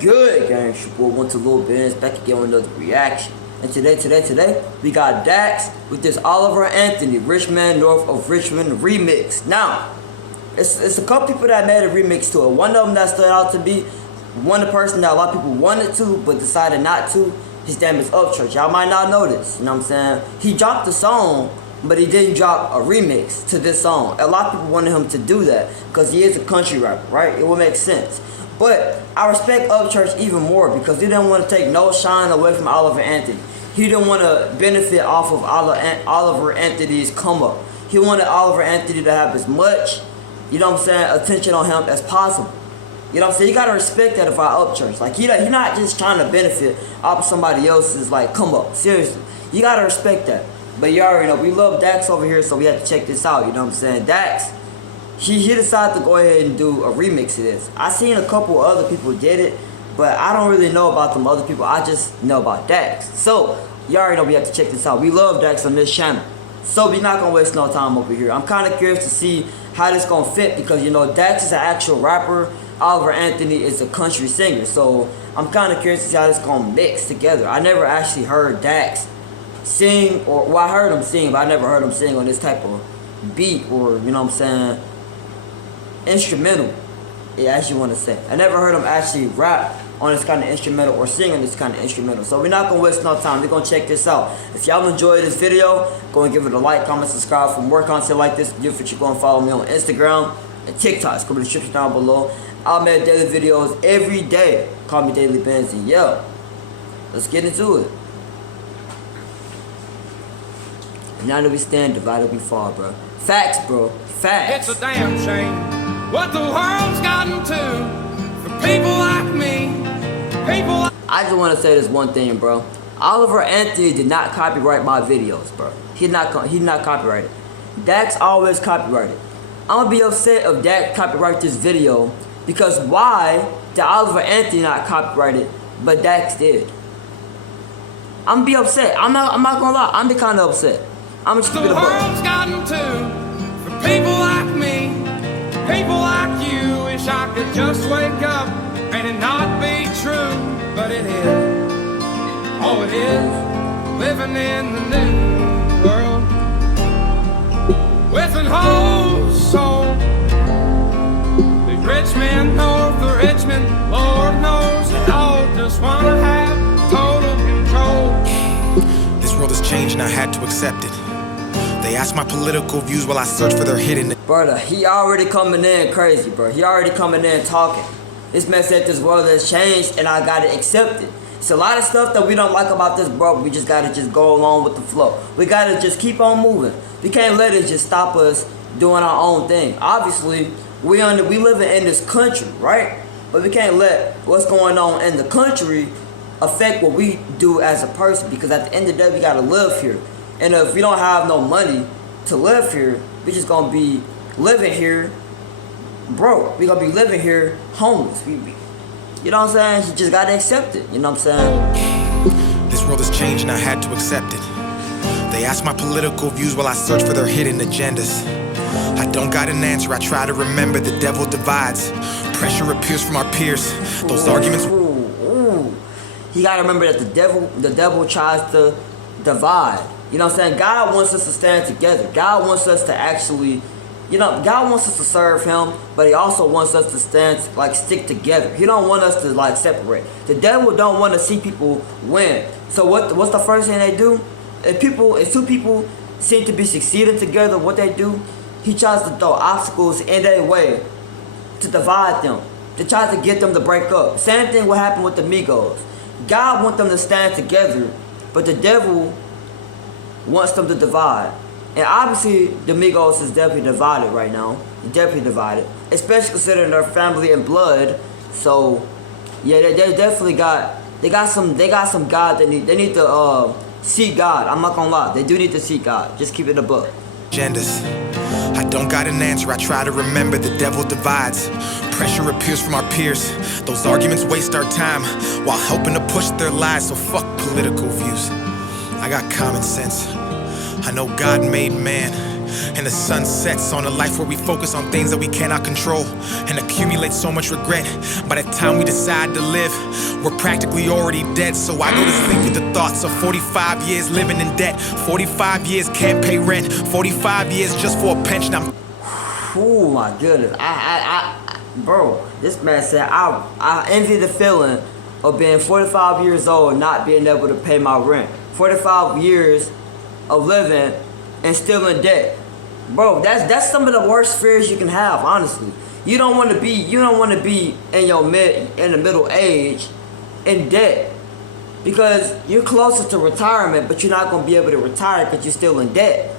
good, gang? It's your boy went to Lil Benz back again with another reaction. And today, we got Dax with this Oliver Anthony, Richmand North of Richmond remix. Now, it's a couple people that made a remix to it. One of them that stood out to be one person that a lot of people wanted to, but decided not to. His name is Upchurch. Y'all might not know this, you know what I'm saying? He dropped the song, but he didn't drop a remix to this song. A lot of people wanted him to do that because he is a country rapper, right? It would make sense. But I respect Upchurch even more because he didn't want to take no shine away from Oliver Anthony. He didn't want to benefit off of Oliver Anthony's come up. He wanted Oliver Anthony to have as much, you know what I'm saying, attention on him as possible. You know what I'm saying? You gotta respect that about Upchurch. Like he not just trying to benefit off of somebody else's like come up. Seriously, you gotta respect that. But you already know we love Dax over here, so we have to check this out. You know what I'm saying? Dax, he decided to go ahead and do a remix of this. I seen a couple other people did it, but I don't really know about them other people. I just know about Dax. So you already know we have to check this out. We love Dax on this channel, so we're not gonna waste no time over here. I'm kind of curious to see how this gonna fit because you know Dax is an actual rapper. Oliver Anthony is a country singer, so I'm kind of curious to see how this gonna mix together. I never actually heard Dax sing, or well, I heard him sing, but I never heard him sing on this type of beat or you know what I'm saying, instrumental, yeah, as you want to say. I never heard him actually rap on this kind of instrumental or sing on this kind of instrumental. So we're not gonna waste no time. We're gonna check this out. If y'all enjoyed this video, go and give it a like, comment, subscribe for more content like this. If you go and follow me on Instagram and TikTok, it's gonna be the description down below. I'll make daily videos every day. Call me Daily Benz, and yeah, let's get into it. United we stand, divided we fall, bro. Facts, bro. Facts. It's a damn shame what the world's gotten to for people like me. I just want to say this one thing, bro. Oliver Anthony did not copyright my videos, bro. He did not copyright it. Dax always copyrighted. I'm gonna be upset if Dax copyright this video because why did Oliver Anthony not copyright it, but Dax did? I'm gonna be upset. I'm not gonna lie. I'm be kind of upset. I'm just keep it a buck. The world's gotten to for people like me, people like you. Wish I could just wake up and it not be true, but it is. Oh, it is living in the new world with an whole soul. The Richmand North, the Richmond, Lord knows they all just wanna have total control. This world has changed and I had to accept it. They ask my political views while I search for their hidden. Brother, he already coming in crazy, bro. He already coming in talking. This man said this world has changed and I gotta accept it. It's a lot of stuff that we don't like about this, bro. We just gotta just go along with the flow. We gotta just keep on moving. We can't let it just stop us doing our own thing. Obviously, we living in this country, right? But we can't let what's going on in the country affect what we do as a person because at the end of the day, we gotta live here. And if we don't have no money to live here, we just gonna be living here broke. We gonna be living here homeless. You know what I'm saying? You just gotta accept it. You know what I'm saying? This world has changed and I had to accept it. They ask my political views while I search for their hidden agendas. I don't got an answer, I try to remember the devil divides. Pressure appears from our peers. Those arguments. You gotta remember that the devil tries to divide. You know what I'm saying? God wants us to stand together. God wants us to actually, you know, God wants us to serve him, but he also wants us to stick together. He don't want us to separate. The devil don't want to see people win. So what's the first thing they do? If two people seem to be succeeding together, what they do, he tries to throw obstacles in their way to divide them, to try to get them to break up. Same thing what happened with the Migos. God wants them to stand together, but the devil wants them to divide. And obviously, the Migos is definitely divided right now. Definitely divided, especially considering their family and blood. So, yeah, they definitely got some God. They need to seek God. I'm not gonna lie, they do need to seek God. Just keep it a book. Agendas. I don't got an answer, I try to remember the devil divides. Pressure appears from our peers. Those arguments waste our time while helping to push their lies. So fuck political views. I got common sense. I know God made man. And the sun sets on a life where we focus on things that we cannot control and accumulate so much regret. By the time we decide to live, we're practically already dead. So I go to sleep with the thoughts of 45 years living in debt. 45 years can't pay rent. 45 years just for a pension. Oh my goodness. Bro, this man said, I envy the feeling of being 45 years old and not being able to pay my rent. 45 years of living and still in debt. Bro, that's some of the worst fears you can have, honestly. You don't want to be in the middle age in debt, because you're closer to retirement, but you're not going to be able to retire because you're still in debt.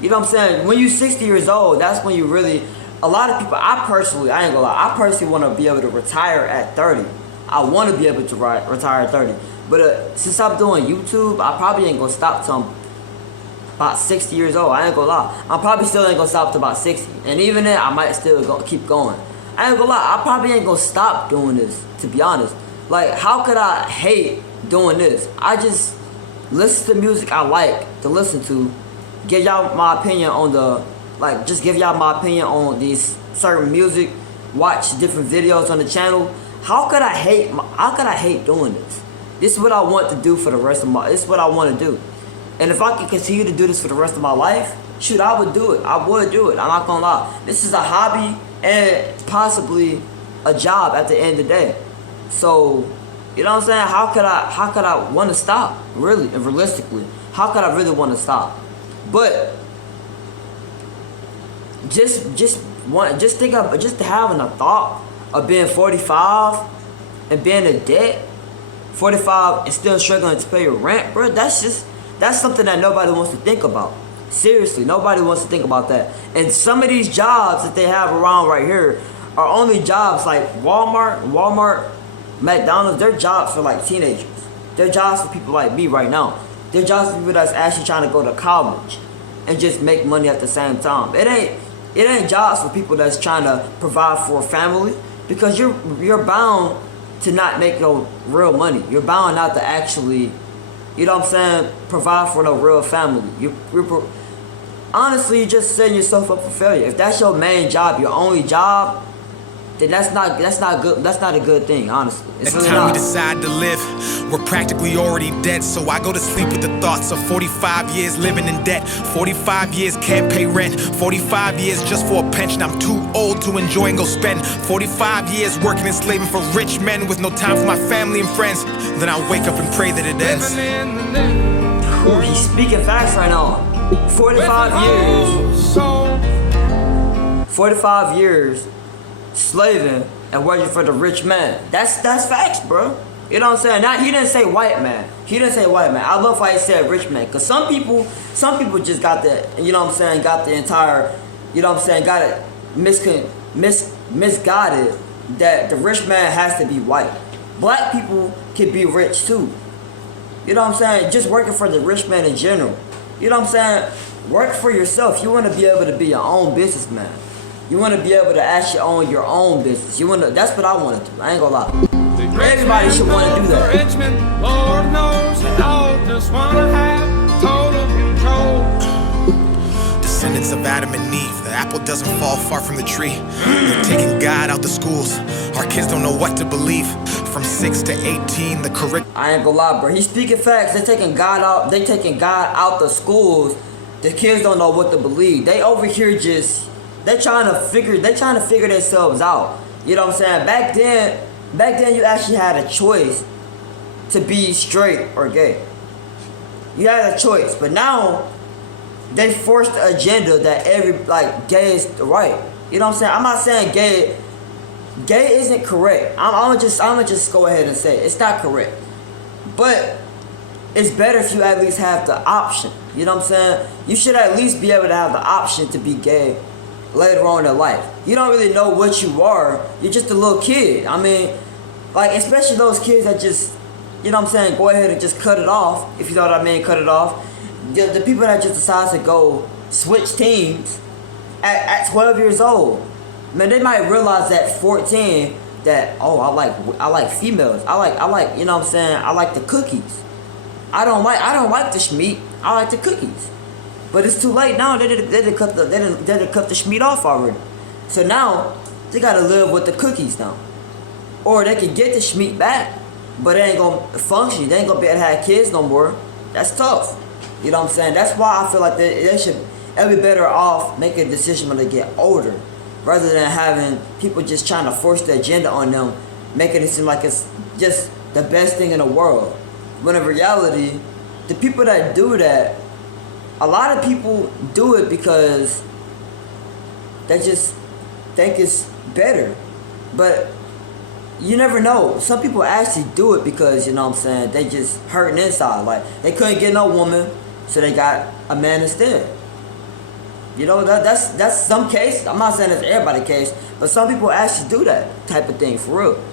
You know what I'm saying? When you're 60 years old, that's when you really, a lot of people, I ain't gonna lie, I personally want to be able to retire at 30. I want to be able to retire at 30. But since I'm doing YouTube, I probably ain't gonna stop till I'm about 60 years old. I ain't gonna lie. I probably still ain't gonna stop till about 60. And even then, I might still keep going. I ain't gonna lie, I probably ain't gonna stop doing this, to be honest. Like, how could I hate doing this? I just listen to music I like to listen to, give y'all my opinion on just give y'all my opinion on these certain music, watch different videos on the channel. How could I hate doing this? This is what I want to do for the rest of this is what I want to do. And if I can continue to do this for the rest of my life, shoot, I would do it. I would do it. I'm not gonna lie. This is a hobby and possibly a job at the end of the day. So, you know what I'm saying? How could I want to stop? Really and realistically, how could I really want to stop? But just having a thought of being 45 and being in debt, 45 and still struggling to pay your rent, bro. That's something that nobody wants to think about. Seriously, nobody wants to think about that. And some of these jobs that they have around right here are only jobs like Walmart, McDonald's. They're jobs for like teenagers. They're jobs for people like me right now. They're jobs for people that's actually trying to go to college and just make money at the same time. It ain't jobs for people that's trying to provide for a family, because you're bound to not make no real money. You're bound not to actually, you know what I'm saying, provide for no real family. Honestly, you're just setting yourself up for failure. If that's your main job, your only job, then that's not good. That's not a good thing, honestly. It's really not. We decide to live, we're practically already dead. So I go to sleep with the thoughts of 45 years living in debt. 45 years can't pay rent. 45 years just for a pension. I'm too old to enjoy and go spend. 45 years working and slaving for rich men with no time for my family and friends. Then I wake up and pray that it ends. Ooh, he's speaking facts right now. 45 years slaving and working for the rich man. That's facts, bro. You know what I'm saying? Now, he didn't say white man. I love how he said rich man, because some people just got the, you know what I'm saying, got the entire, you know what I'm saying, got it misguided that the rich man has to be white. Black people can be rich too. You know what I'm saying? Just working for the rich man in general. You know what I'm saying? Work for yourself. You want to be able to be your own businessman. You want to be able to actually own your own business. That's what I want to do. I ain't gonna lie. Everybody should want to do that. Richmond, Lord knows they all just want to have total control. Descendants of Adam and Eve, the apple doesn't fall far from the tree. They're taking God out the schools. Our kids don't know what to believe. From 6 to 18, the curriculum. I ain't gonna lie, bro. He's speaking facts. They're taking God out the schools. The kids don't know what to believe. They over here they're trying to figure themselves out. You know what I'm saying? Back then you actually had a choice to be straight or gay. You had a choice, but now they forced the agenda that gay is right. You know what I'm saying? I'm not saying gay isn't correct. I'm gonna just go ahead and say it's not correct. But it's better if you at least have the option. You know what I'm saying? You should at least be able to have the option to be gay later on in life. You don't really know what you are. You're just a little kid. I mean, like, especially those kids that just, you know what I'm saying, go ahead and just cut it off, if you know what I mean, cut it off. The people that just decide to go switch teams at 12 years old, man, they might realize at 14 that, oh, I like females. I like, you know what I'm saying, I like the cookies. I don't like the schmeat. I like the cookies. But it's too late now. They didn't cut the Schmeat off already. So now they gotta live with the cookies now. Or they can get the Schmeat back, but they ain't gonna function. They ain't gonna be able to have kids no more. That's tough. You know what I'm saying? That's why I feel like they should be better off making a decision when they get older, rather than having people just trying to force the agenda on them, making it seem like it's just the best thing in the world. When in reality, the people that do that, a lot of people do it because they just think it's better. But you never know. Some people actually do it because, you know what I'm saying, they just hurting inside. Like, they couldn't get no woman, so they got a man instead. You know, that's some case. I'm not saying it's everybody's case, but some people actually do that type of thing, for real.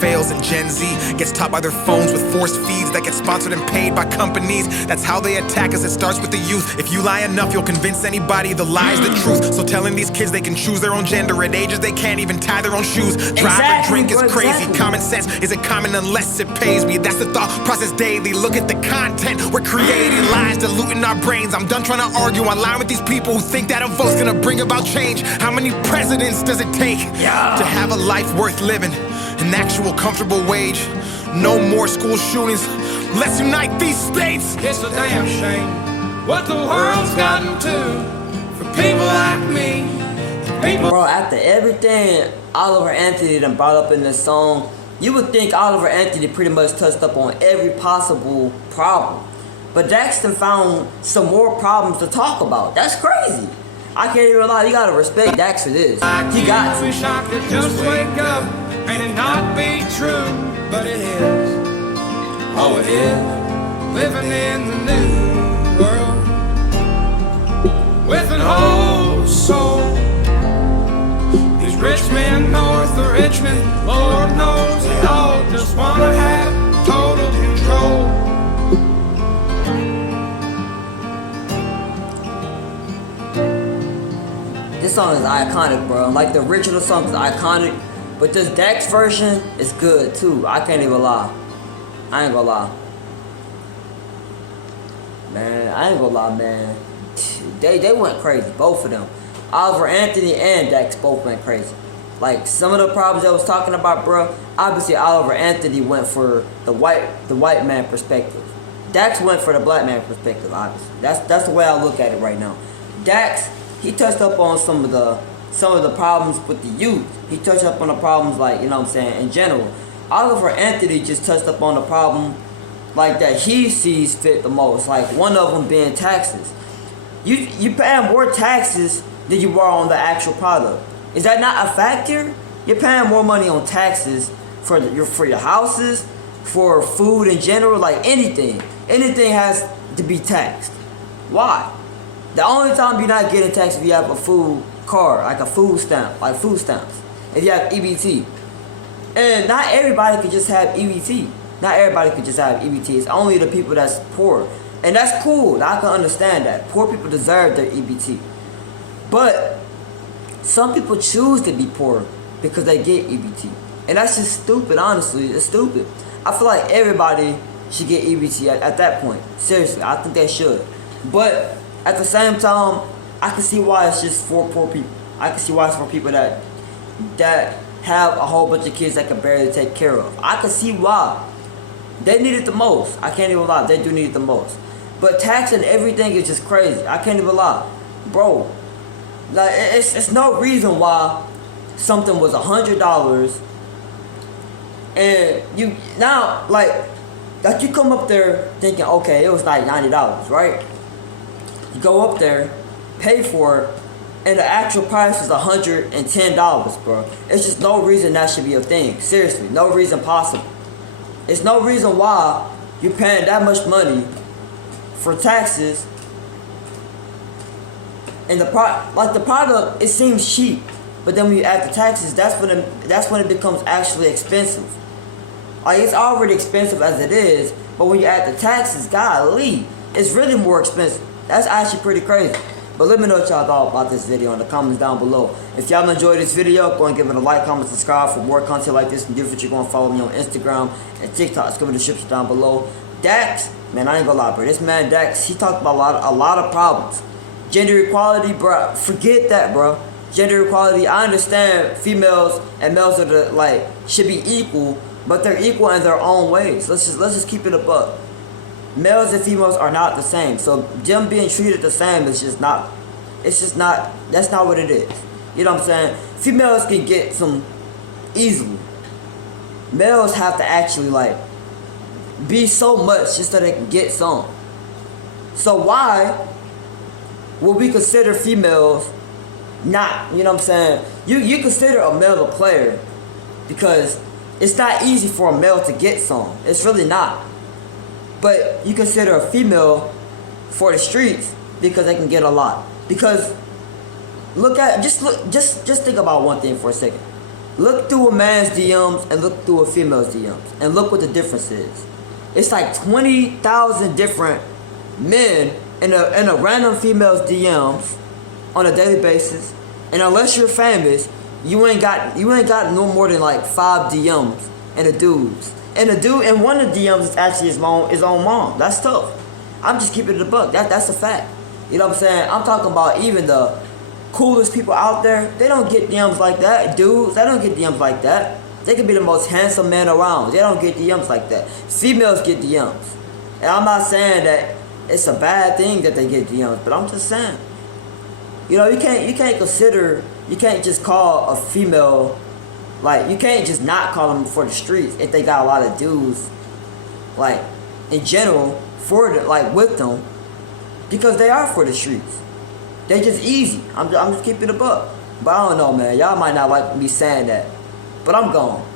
Fails and Gen Z gets taught by their phones with forced feeds that get sponsored and paid by companies. That's how they attack us. It starts with the youth. If you lie enough, you'll convince anybody the lie's the truth. So telling these kids they can choose their own gender at ages they can't even tie their own shoes. Drive or drink is crazy. Common sense isn't common unless it pays me. That's the thought process daily. Look at the content we're creating. Lies diluting our brains. I'm done trying to argue online with these people who think that a vote's gonna bring about change. How many presidents does it take to have a life worth living? An actual comfortable wage. No more school shootings. Let's unite these states. It's a damn shame what the world's gotten to for people like me. People. Bro, after everything Oliver Anthony done brought up in this song, you would think Oliver Anthony pretty much touched up on every possible problem. But Daxton found some more problems to talk about. That's crazy. I can't even lie. You gotta respect Dax for this. He got to. Wish I could just wake up and it not be true, but it is. Oh, it is. Living in the new world with an old soul. These rich men north of Richmond, Lord knows they all just wanna have total control. This song is iconic, bro. Like, the original song is iconic, but this Dax version is good too. I can't even lie. I ain't gonna lie. Man, I ain't gonna lie, man. They went crazy, both of them. Oliver Anthony and Dax both went crazy. Like, some of the problems I was talking about, bro, obviously Oliver Anthony went for the white man perspective. Dax went for the black man perspective, obviously. That's the way I look at it right now. Dax, he touched up on some of the problems with the youth. He touched up on the problems, like, you know what I'm saying, in general. Oliver Anthony just touched up on the problem, like, that he sees fit the most. Like, one of them being taxes. You paying more taxes than you are on the actual product. Is that not a factor? You're paying more money on taxes for your houses, for food in general, like anything. Anything has to be taxed. Why? The only time you're not getting taxed if you have a food card, like a food stamp, like food stamps. If you have EBT. And not everybody could just have EBT. Not everybody could just have EBT. It's only the people that's poor. And that's cool. I can understand that. Poor people deserve their EBT. But some people choose to be poor because they get EBT. And that's just stupid, honestly. It's stupid. I feel like everybody should get EBT at that point. Seriously, I think they should. But at the same time, I can see why it's just for poor people. I can see why it's for people that have a whole bunch of kids that can barely take care of. I can see why. They need it the most. I can't even lie. They do need it the most. But taxing everything is just crazy. I can't even lie. Bro, like, it's no reason why something was $100 and you now, like you come up there thinking, okay, it was like $90, right? You go up there, pay for it, and the actual price is $110, bro. It's just no reason that should be a thing. Seriously, no reason possible. It's no reason why you're paying that much money for taxes, and the product, it seems cheap, but then when you add the taxes, that's when it becomes actually expensive. Like, it's already expensive as it is, but when you add the taxes, golly, it's really more expensive. That's actually pretty crazy. But let me know what y'all thought about this video in the comments down below. If y'all enjoyed this video, go and give it a like, comment, subscribe for more content like this. And if you're going to follow me on Instagram and TikTok, it's going to be in the description down below. Dax, man, I ain't gonna lie, bro. This man Dax, he talked about a lot of problems. Gender equality, bro. Forget that, bro. Gender equality. I understand females and males are should be equal, but they're equal in their own ways. Let's just keep it a buck. Males and females are not the same. So them being treated the same is just not. It's just not. That's not what it is. You know what I'm saying? Females can get some easily. Males have to actually be so much just so they can get some. So why would we consider females not, you know what I'm saying? You consider a male a player because it's not easy for a male to get some. It's really not. But you consider a female for the streets because they can get a lot. Because just think about one thing for a second. Look through a man's DMs and look through a female's DMs and look what the difference is. It's like 20,000 different men in a random female's DMs on a daily basis, and unless you're famous, you ain't got no more than 5 DMs and the dudes. And one of the DMs is actually his own mom. That's tough. I'm just keeping it a buck. That's a fact. You know what I'm saying? I'm talking about even the coolest people out there. They don't get DMs like that. Dudes, they don't get DMs like that. They can be the most handsome man around. They don't get DMs like that. Females get DMs. And I'm not saying that it's a bad thing that they get DMs, but I'm just saying, you can't just call a female, you can't just not call them for the streets if they got a lot of dudes, in general, with them, because they are for the streets. They just easy. I'm just keeping it a buck. But I don't know, man. Y'all might not like me saying that, but I'm gone.